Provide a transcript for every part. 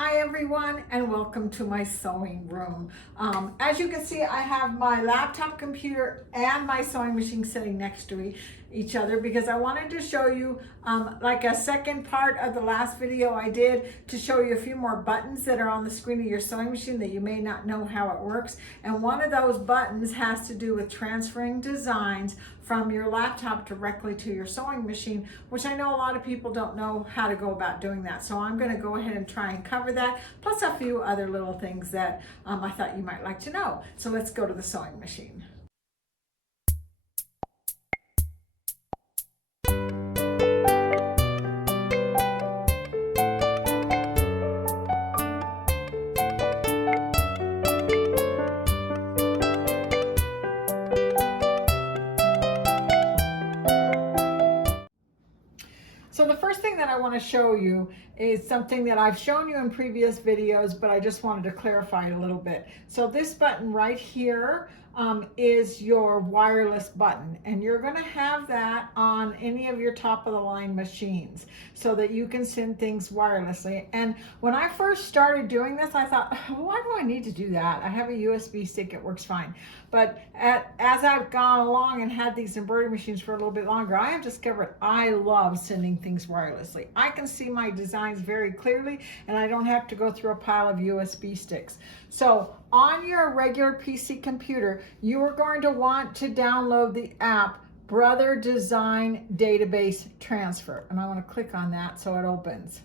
Hi everyone, and welcome to my sewing room. As you can see, I have my laptop computer and my sewing machine sitting next to each other because I wanted to show you like a second part of the last video I did to show you a few more buttons that are on the screen of your sewing machine that you may not know how it works. And one of those buttons has to do with transferring designs from your laptop directly to your sewing machine, which I know a lot of people don't know how to go about doing that. So I'm going to go ahead and try and cover that, plus a few other little things that I thought you might like to know. So let's go to the sewing machine. So the first thing that I want to show you is something that I've shown you in previous videos, but I just wanted to clarify it a little bit. So this button right here is your wireless button, and you're going to have that on any of your top of the line machines so that you can send things wirelessly. And when I first started doing this, I thought, why do I need to do that? I have a USB stick, it works fine. But as I've gone along and had these embroidery machines for a little bit longer, I have discovered I love sending things wirelessly. I can see my designs very clearly, and I don't have to go through a pile of USB sticks. So on your regular PC computer, you are going to want to download the app Brother Design Database Transfer. And I want to click on that so it opens.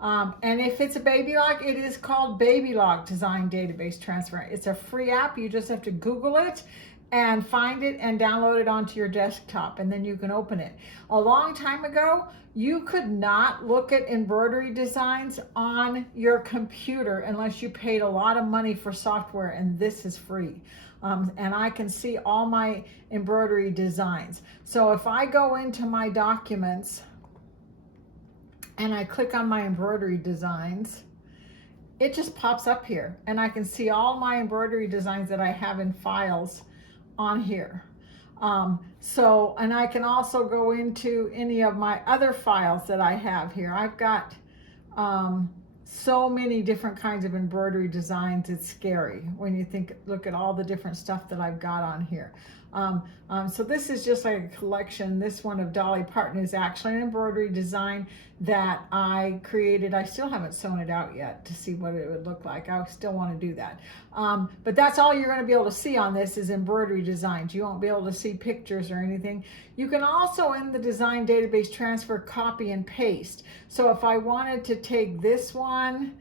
And if it's a BabyLog, it is called BabyLog Design Database Transfer. It's a free app. You just have to Google it and find it and download it onto your desktop, and then you can open it. A long time ago, you could not look at embroidery designs on your computer unless you paid a lot of money for software, and this is free. And I can see all my embroidery designs. So if I go into my documents and I click on my embroidery designs, it just pops up here, and I can see all my embroidery designs that I have in files on here. And I can also go into any of my other files that I have here. I've got so many different kinds of embroidery designs. It's scary when you look at all the different stuff that I've got on here. So this is just like a collection. This one of Dolly Parton is actually an embroidery design that I created. I still haven't sewn it out yet to see what it would look like. I still want to do that. But that's all you're going to be able to see on this is embroidery designs. You won't be able to see pictures or anything. You can also, in the design database transfer, copy and paste. So if I wanted to take this one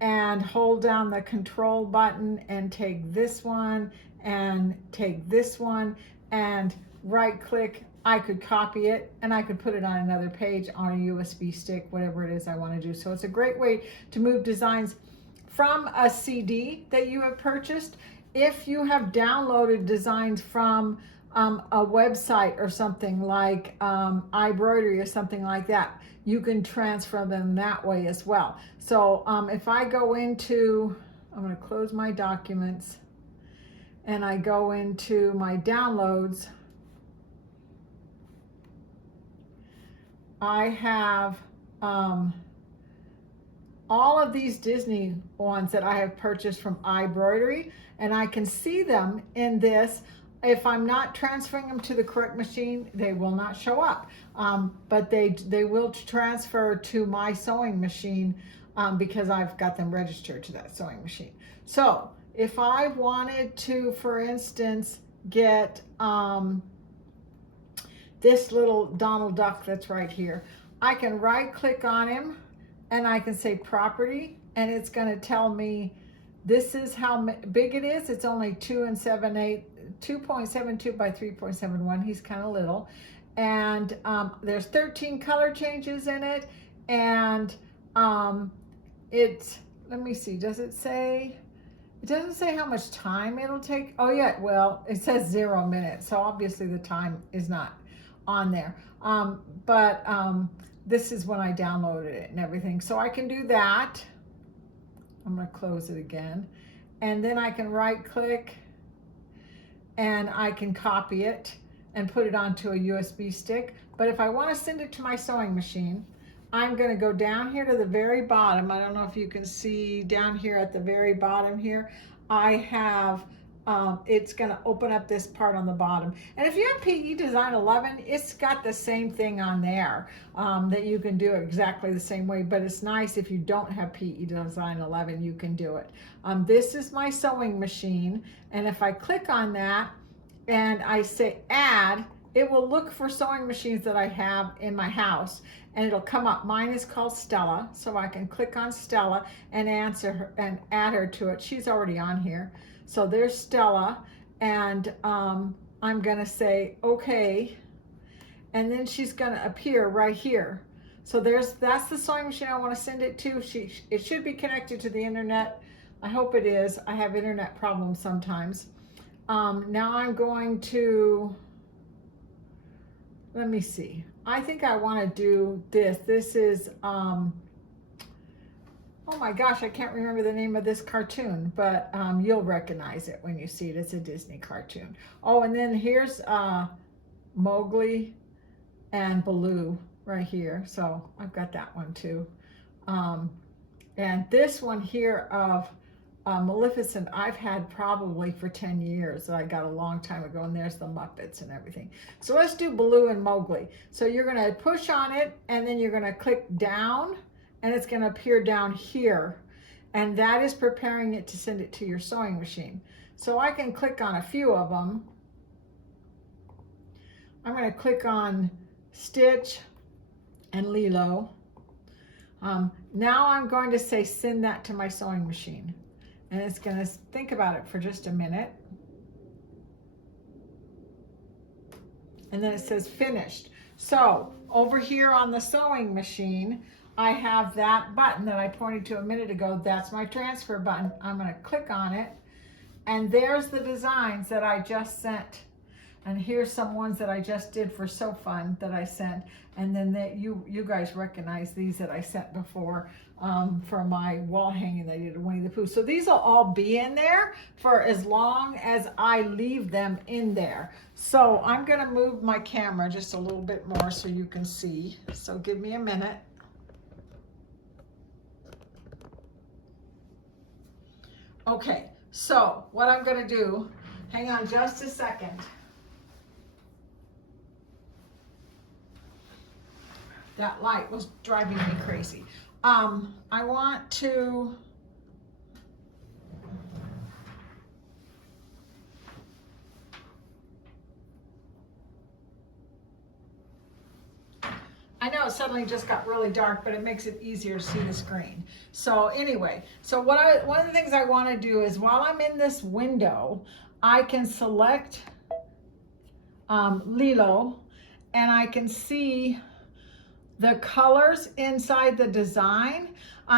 and hold down the control button and take this one and take this one and right click, I could copy it and I could put it on another page on a USB stick, whatever it is I want to do. So it's a great way to move designs from a CD that you have purchased. If you have downloaded designs from a website or something like Embroidery or something like that, you can transfer them that way as well. So if I go into, I'm going to close my documents and I go into my downloads, I have all of these Disney ones that I have purchased from Embroidery, and I can see them in this. If I'm not transferring them to the correct machine, they will not show up. But they will transfer to my sewing machine because I've got them registered to that sewing machine. So if I wanted to, for instance, get this little Donald Duck that's right here, I can right click on him and I can say property, and it's going to tell me this is how big it is. It's only 2.72 by 3.71. He's kind of little. And there's 13 color changes in it. And let me see, does it say, it doesn't say how much time it'll take. Oh yeah, well, it says 0 minutes. So obviously the time is not on there. This is when I downloaded it and everything. So I can do that. I'm going to close it again. And then I can right click and I can copy it and put it onto a USB stick. But if I want to send it to my sewing machine, I'm going to go down here to the very bottom. I don't know if you can see down here at the very bottom here. I have, it's going to open up this part on the bottom. And if you have PE Design 11, it's got the same thing on there that you can do it exactly the same way. But it's nice if you don't have PE Design 11, you can do it. This is my sewing machine. And if I click on that and I say add, it will look for sewing machines that I have in my house, and it'll come up. Mine is called Stella, so I can click on Stella and answer her and add her to it. She's already on here. So there's Stella, and I'm gonna say okay, and then she's gonna appear right here. So that's the sewing machine I want to send it to. It should be connected to the internet. I hope it is. I have internet problems sometimes. Now I'm going to, let me see. I think I want to do this. This is, oh my gosh, I can't remember the name of this cartoon, but you'll recognize it when you see it. It's a Disney cartoon. Oh, and then here's Mowgli and Baloo right here. So I've got that one too. And this one here of Maleficent, I've had probably for 10 years that I got a long time ago, and there's the Muppets and everything. So let's do Baloo and Mowgli. So you're going to push on it, and then you're going to click down, and it's going to appear down here. And that is preparing it to send it to your sewing machine. So I can click on a few of them. I'm going to click on Stitch and Lilo. Now I'm going to say send that to my sewing machine. And it's going to think about it for just a minute. And then it says finished. So over here on the sewing machine, I have that button that I pointed to a minute ago. That's my transfer button. I'm going to click on it. And there's the designs that I just sent. And here's some ones that I just did for So Fun that I sent. And then you guys recognize these that I sent before for my wall hanging that I did Winnie the Pooh. So these will all be in there for as long as I leave them in there. So I'm going to move my camera just a little bit more so you can see. So give me a minute. Okay, so what I'm going to do, hang on just a second. That light was driving me crazy. I want to, I know it suddenly just got really dark, but it makes it easier to see the screen. So anyway, so one of the things I want to do is while I'm in this window, I can select Lilo, and I can see the colors inside the design.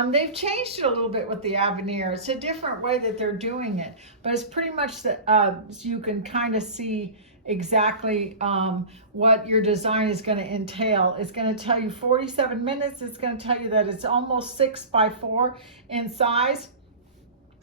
They've changed it a little bit with the Avenir. It's a different way that they're doing it, but it's pretty much that you can kind of see exactly what your design is going to entail. It's going to tell you 47 minutes. It's going to tell you that it's almost 6x4 in size.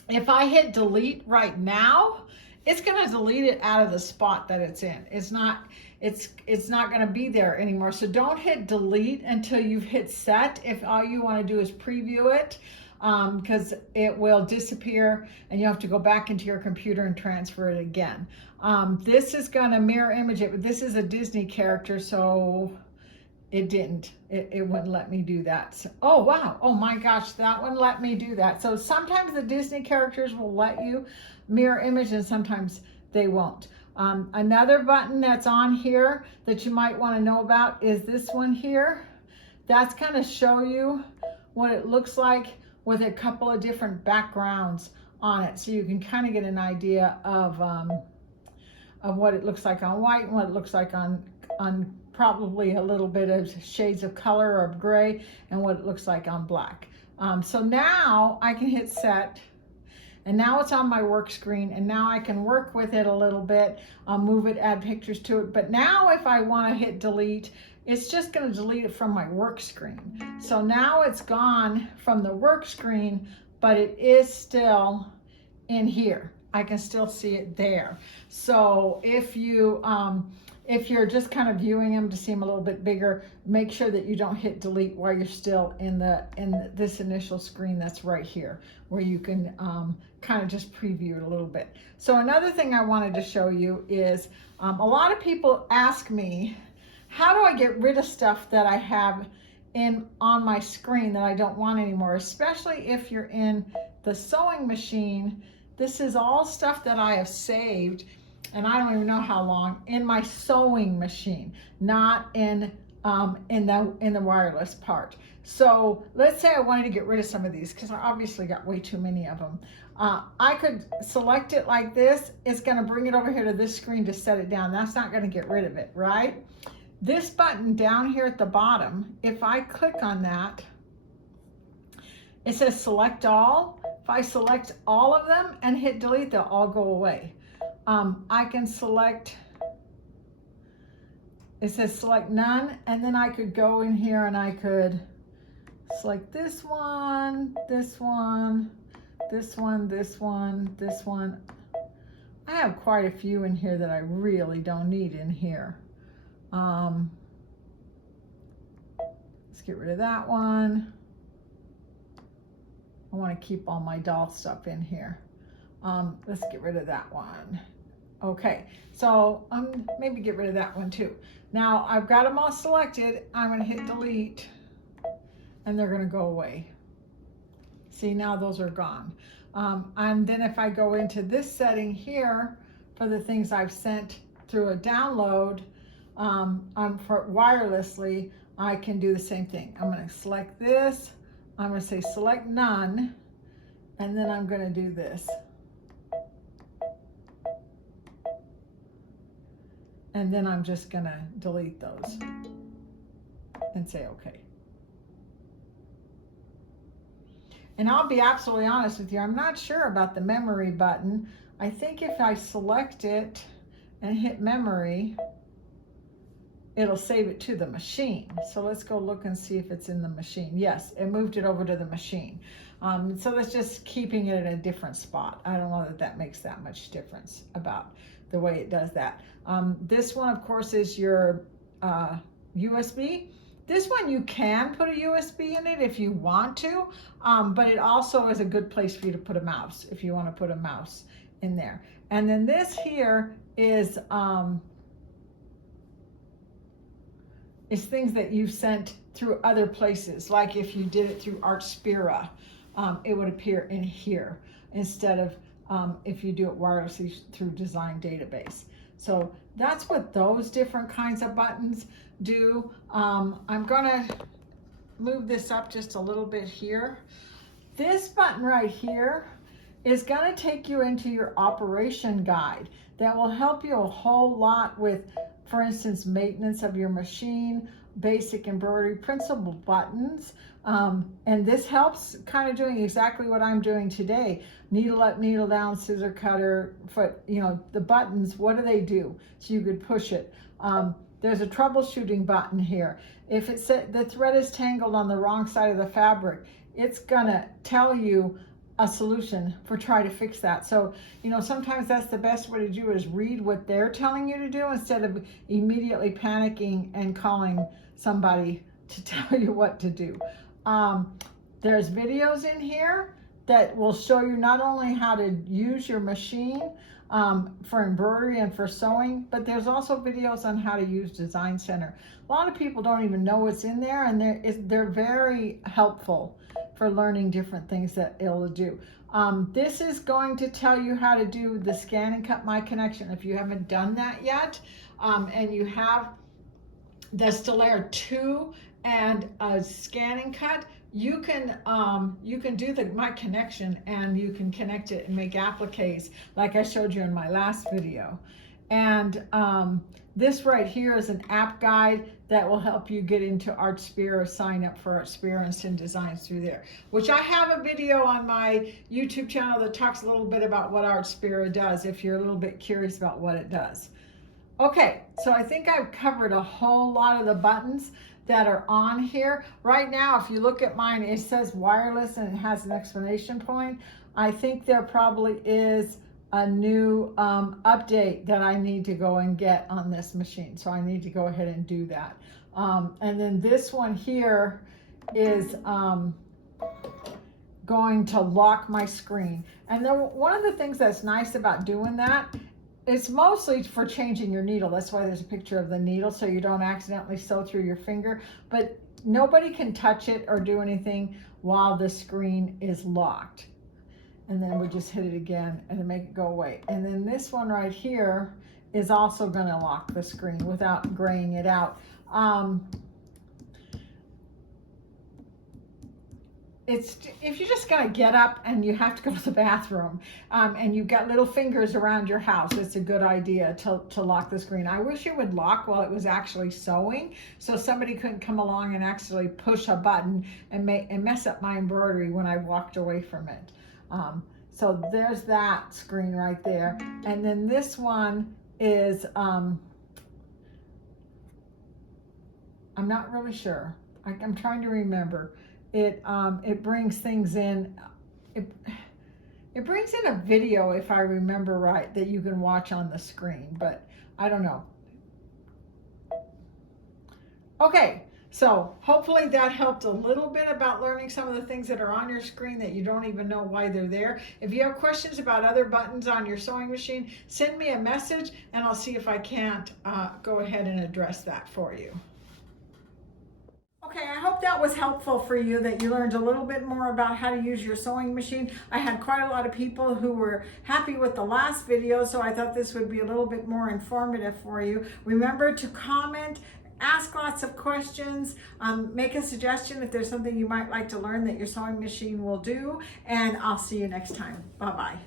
If I hit delete right now, it's going to delete it out of the spot that it's in. It's not going to be there anymore. So don't hit delete until you've hit set. If all you want to do is preview it, because it will disappear and you have to go back into your computer and transfer it again. This is going to mirror image it, but this is a Disney character, so it didn't. It wouldn't let me do that. So, oh, wow. Oh, my gosh, that one let me do that. So sometimes the Disney characters will let you mirror image and sometimes they won't. Another button that's on here that you might want to know about is this one here. That's going to show you what it looks like with a couple of different backgrounds on it. So you can kind of get an idea of what it looks like on white and what it looks like on probably a little bit of shades of color or gray, and what it looks like on black. So now I can hit set. And now it's on my work screen, and now I can work with it a little bit. I'll move it, add pictures to it. But now if I want to hit delete, it's just going to delete it from my work screen. So now it's gone from the work screen, but it is still in here. I can still see it there. So if you if you're just kind of viewing them to see them a little bit bigger, make sure that you don't hit delete while you're still in this initial screen that's right here, where you can kind of just preview it a little bit. So another thing I wanted to show you is a lot of people ask me, how do I get rid of stuff that I have on my screen that I don't want anymore, especially if you're in the sewing machine. This is all stuff that I have saved, and I don't even know how long, in my sewing machine, not in the wireless part. So let's say I wanted to get rid of some of these, because I obviously got way too many of them. I could select it like this. It's going to bring it over here to this screen to set it down. That's not going to get rid of it, right? This button down here at the bottom, if I click on that, it says select all. If I select all of them and hit delete, they'll all go away. I can select, it says select none, and then I could go in here and I could select this one, this one, this one, this one, this one. I have quite a few in here that I really don't need in here. Let's get rid of that one. I want to keep all my doll stuff in here. Let's get rid of that one. Okay, so maybe get rid of that one too. Now I've got them all selected. I'm going to hit delete, and they're going to go away. See, now those are gone. And then if I go into this setting here for the things I've sent through a download, for wirelessly, I can do the same thing. I'm going to select this. I'm going to say select none, and then I'm going to do this. And then I'm just going to delete those and say okay. And I'll be absolutely honest with you, I'm not sure about the memory button. I think if I select it and hit memory, it'll save it to the machine. So let's go look and see if it's in the machine. Yes, it moved it over to the machine. So that's just keeping it in a different spot. I don't know that that makes that much difference about the way it does that. This one, of course, is your USB. This one, you can put a USB in it if you want to, but it also is a good place for you to put a mouse if you want to put a mouse in there. And then this here is things that you've sent through other places. Like if you did it through Artspira, it would appear in here instead of if you do it wirelessly through Design Database. So that's what those different kinds of buttons do. I'm gonna move this up just a little bit here. This button right here is gonna take you into your operation guide that will help you a whole lot with, for instance, maintenance of your machine, basic embroidery principle buttons. And this helps kind of doing exactly what I'm doing today. Needle up, needle down, scissor cutter, foot, you know, the buttons, what do they do? So you could push it. There's a troubleshooting button here. If it said the thread is tangled on the wrong side of the fabric, it's gonna tell you a solution for try to fix that. So, you know, sometimes that's the best way to do is read what they're telling you to do instead of immediately panicking and calling somebody to tell you what to do. There's videos in here that will show you not only how to use your machine for embroidery and for sewing, but there's also videos on how to use Design Center. A lot of people don't even know what's in there, and they're very helpful for learning different things that it'll do. This is going to tell you how to do the scan and cut my connection. If you haven't done that yet, and you have the Stellaire 2 and a scan and cut, you can do the my connection, and you can connect it and make appliques like I showed you in my last video. And this right here is an app guide that will help you get into Artspira, sign up for Artspira and send designs through there, which I have a video on my YouTube channel that talks a little bit about what Artspira does if you're a little bit curious about what it does. Okay, so I think I've covered a whole lot of the buttons that are on here. Right now, if you look at mine, it says wireless and it has an exclamation point. I think there probably is a new update that I need to go and get on this machine. So I need to go ahead and do that. And then this one here is going to lock my screen. And then one of the things that's nice about doing that, it's mostly for changing your needle. That's why there's a picture of the needle, so you don't accidentally sew through your finger. But nobody can touch it or do anything while the screen is locked. And then we just hit it again and then make it go away. And then this one right here is also going to lock the screen without graying it out. If you're just going to get up and you have to go to the bathroom and you've got little fingers around your house, it's a good idea to lock the screen. I wish it would lock while it was actually sewing, so somebody couldn't come along and actually push a button and mess up my embroidery when I walked away from it. So there's that screen right there. And then this one is, I'm not really sure. I'm trying to remember. It brings things in, it brings in a video, if I remember right, that you can watch on the screen, but I don't know. Okay. So hopefully that helped a little bit about learning some of the things that are on your screen that you don't even know why they're there. If you have questions about other buttons on your sewing machine, send me a message and I'll see if I can't go ahead and address that for you. Okay, I hope that was helpful for you, that you learned a little bit more about how to use your sewing machine. I had quite a lot of people who were happy with the last video, so I thought this would be a little bit more informative for you. Remember to comment, ask lots of questions, make a suggestion if there's something you might like to learn that your sewing machine will do, and I'll see you next time. Bye-bye.